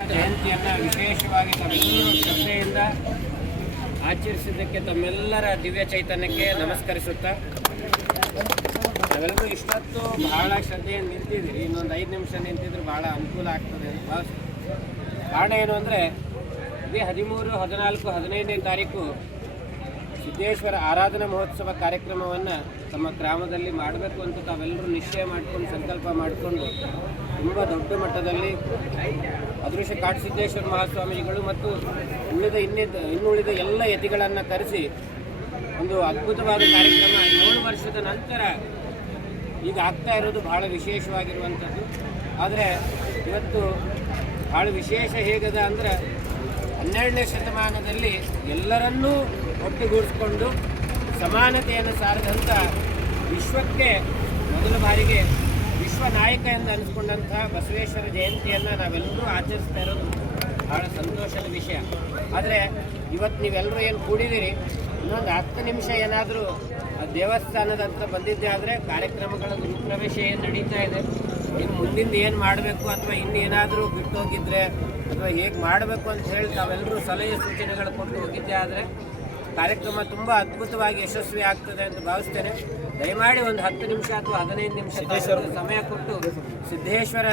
ಜಯಂತಿಯನ್ನು ವಿಶೇಷವಾಗಿ ತಾವೆಲ್ಲರೂ ಶ್ರದ್ಧೆಯಿಂದ ಆಚರಿಸಿದ್ದಕ್ಕೆ ತಮ್ಮೆಲ್ಲರ ದಿವ್ಯ ಚೈತನ್ಯಕ್ಕೆ ನಮಸ್ಕರಿಸುತ್ತಾ, ನಾವೆಲ್ಲರೂ ಇಷ್ಟೊತ್ತು ಬಹಳ ಶ್ರದ್ಧೆಯಿಂದ ನಿಂತಿದ್ದೀರಿ. ಇನ್ನೊಂದು 5 ನಿಮಿಷ ನಿಂತಿದ್ರೆ ಬಹಳ ಅನುಕೂಲ ಆಗ್ತದೆ ಅಂತ ಭಾವಿಸ್ತೀನಿ. ಕಾರಣ ಏನು ಅಂದರೆ, ಇದೇ 13, 14, 15ನೇ ತಾರೀಕು ಸಿದ್ದೇಶ್ವರ ಆರಾಧನಾ ಮಹೋತ್ಸವ ಕಾರ್ಯಕ್ರಮವನ್ನು ತಮ್ಮ ಗ್ರಾಮದಲ್ಲಿ ಮಾಡಬೇಕು ಅಂತ ತಾವೆಲ್ಲರೂ ನಿಶ್ಚಯ ಮಾಡಿಕೊಂಡು ಸಂಕಲ್ಪ ಮಾಡಿಕೊಂಡು ತುಂಬ ದೊಡ್ಡ ಮಟ್ಟದಲ್ಲಿ ಅದೃಶ್ಯ ಕಾಟಸಿದ್ದೇಶ್ವರ ಮಹಾಸ್ವಾಮಿಗಳು ಮತ್ತು ಇನ್ನುಳಿದ ಎಲ್ಲ ಯತಿಗಳನ್ನು ಕರೆಸಿ ಒಂದು ಅದ್ಭುತವಾದ ಕಾರ್ಯಕ್ರಮ 7 ವರ್ಷದ ನಂತರ ಈಗ ಆಗ್ತಾ ಇರೋದು ಬಹಳ ವಿಶೇಷವಾಗಿರುವಂಥದ್ದು. ಆದರೆ ಇವತ್ತು ಭಾಳ ವಿಶೇಷ ಹೇಗದ ಅಂದರೆ, 12ನೇ ಶತಮಾನದಲ್ಲಿ ಎಲ್ಲರನ್ನೂ ಒಟ್ಟುಗೂಡಿಸ್ಕೊಂಡು ಸಮಾನತೆಯನ್ನು ಸಾರಿದಂಥ ವಿಶ್ವಕ್ಕೆ ಮೊದಲ ಬಾರಿಗೆ ವಿಶ್ವ ನಾಯಕ ಎಂದು ಅನಿಸ್ಕೊಂಡಂಥ ಬಸವೇಶ್ವರ ಜಯಂತಿಯನ್ನು ನಾವೆಲ್ಲರೂ ಆಚರಿಸ್ತಾ ಇರೋದು ಭಾಳ ಸಂತೋಷದ ವಿಷಯ. ಆದರೆ ಇವತ್ತು ನೀವೆಲ್ಲರೂ ಏನು ಕೂಡಿದ್ದೀರಿ, ಇನ್ನೊಂದು 10 ನಿಮಿಷ ಏನಾದರೂ ದೇವಸ್ಥಾನದ ಹತ್ರ ಬಂದಿದ್ದೆ ಆದರೆ ಕಾರ್ಯಕ್ರಮಗಳ ಗುರುಪ್ರವೇಶ ಏನು ನಡೀತಾ ಇದೆ, ಇನ್ನು ಮುಂದಿಂದ ಏನು ಮಾಡಬೇಕು ಅಥವಾ ಇನ್ನೇನಾದರೂ ಬಿಟ್ಟು ಹೋಗಿದ್ರೆ ಅಥವಾ ಹೇಗೆ ಮಾಡಬೇಕು ಅಂತ ಹೇಳಿ ತಾವೆಲ್ಲರೂ ಸಲಹೆ ಸೂಚನೆಗಳು ಕೊಟ್ಟು ಹೋಗಿದ್ದೆ ಆದರೆ ಕಾರ್ಯಕ್ರಮ ತುಂಬ ಅದ್ಭುತವಾಗಿ ಯಶಸ್ವಿ ಆಗ್ತದೆ ಅಂತ ಭಾವಿಸ್ತೇನೆ. ದಯಮಾಡಿ ಒಂದು 10 ನಿಮಿಷ ಅಥವಾ 15 ನಿಮಿಷ ಸಮಯ ಕೊಟ್ಟು ಸಿದ್ದೇಶ್ವರ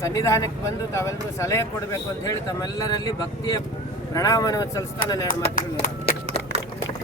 ಸನ್ನಿಧಾನಕ್ಕೆ ಬಂದು ತಾವೆಲ್ಲರೂ ಸಲಹೆ ಕೊಡಬೇಕು ಅಂತ ಹೇಳಿ ತಮ್ಮೆಲ್ಲರಲ್ಲಿ ಭಕ್ತಿಯ ಪ್ರಣಾಮವನ್ನು ಸಲ್ಲಿಸ್ತಾ ನಾನು 2 ಮಾತುಗಳು